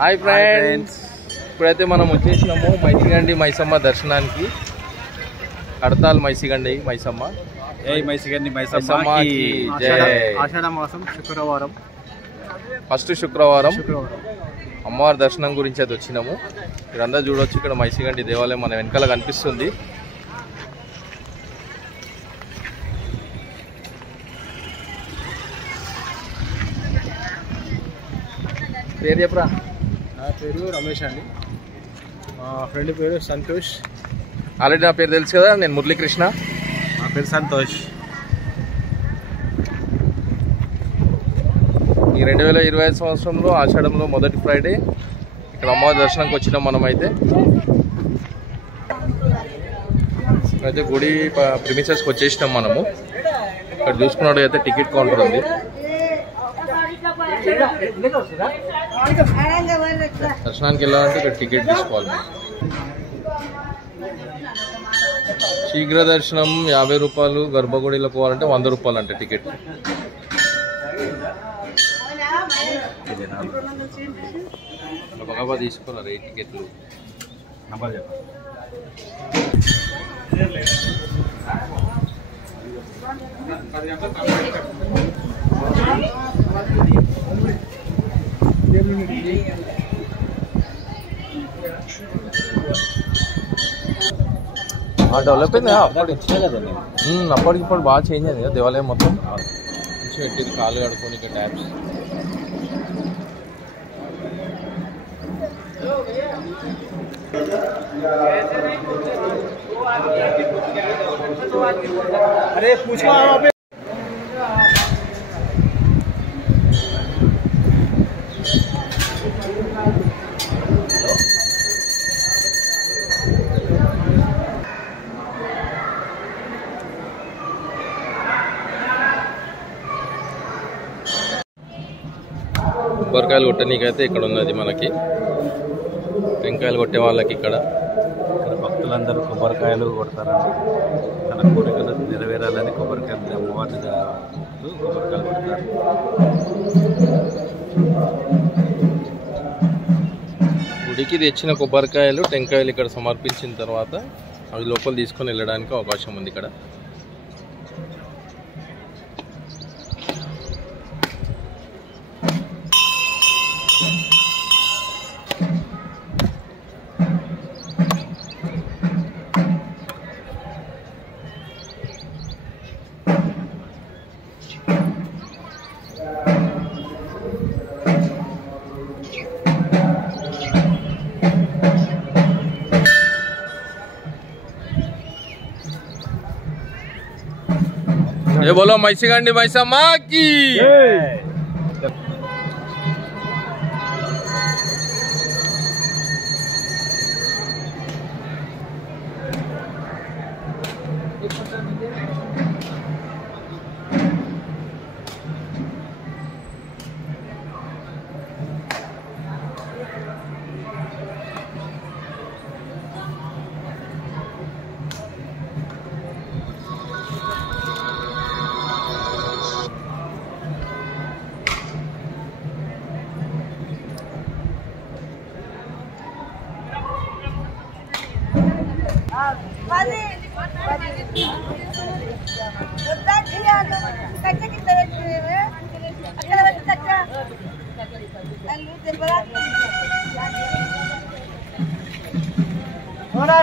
Hi friends, ఇప్పుడైతే మనం వచ్చేసినాము మైసిగండి మైసమ్మ దర్శనానికి. కడతాల్ మైసిగండి మైసమ్మ. మైసిగండి మైసమ్మకి జై. ఆషాఢ మాసం శుక్రవారం, ఫస్ట్ శుక్రవారం అమ్మవారి దర్శనం గురించి అయితే వచ్చినాము. మీరందరూ చూడొచ్చు, ఇక్కడ మైసిగండి దేవాలయం మన వెనకాల కనిపిస్తుంది. పేరు చెప్పరా? నా పేరు రమేష్ అండి, మా ఫ్రెండ్ పేరు సంతోష్. ఆల్రెడీ నా పేరు తెలుసు కదా, నేను మురళీకృష్ణ. నా పేరు సంతోష్. ఈ 2025 సంవత్సరంలో ఆషాఢంలో మొదటి ఫ్రైడే ఇక్కడ అమ్మవారి దర్శనంకి వచ్చినాం మనమైతే. అయితే గుడి ప్రిమిసెస్కి వచ్చేసినాం మనము. ఇక్కడ చూసుకున్నట్టు అయితే టికెట్ కౌంటర్ ఉంది. దర్శనానికి వెళ్ళాలంటే ఇక్కడ టికెట్ తీసుకోవాలి. శీఘ్ర దర్శనం 50 రూపాయలు, గర్భగుడిలో పోవాలంటే 100 రూపాయలు అంటే టికెట్. బాగా తీసుకోవాలి రేట్ టికెట్లు. నంబర్ చెప్పండి. డెవలప్ అయింది అప్పటికి ఇప్పుడు బాగా చేంజ్ అయింది కదా దేవాలయం మొత్తం. మంచిగా పెట్టింది, కాళ్ళు కడుక్కొని ఇక్కడ ట్యాప్స్. అరే పూछो కొబ్బరికాయలు కొట్టనీకైతే ఇక్కడ ఉన్నది మనకి. టెంకాయలు కొట్టే వాళ్ళకి ఇక్కడ భక్తులందరూ కొబ్బరికాయలు కొడతారండి. తన కోరికలు నెరవేరాలని కొబ్బరికాయలు అమ్మవారిని కొబ్బరికాయలు కొడతారు. గుడికి తెచ్చిన కొబ్బరికాయలు టెంకాయలు ఇక్కడ సమర్పించిన తర్వాత అవి లోపల తీసుకొని వెళ్ళడానికి అవకాశం ఉంది ఇక్కడ. ये बोलो మైసిగండి మైసమ్మకి. Hola,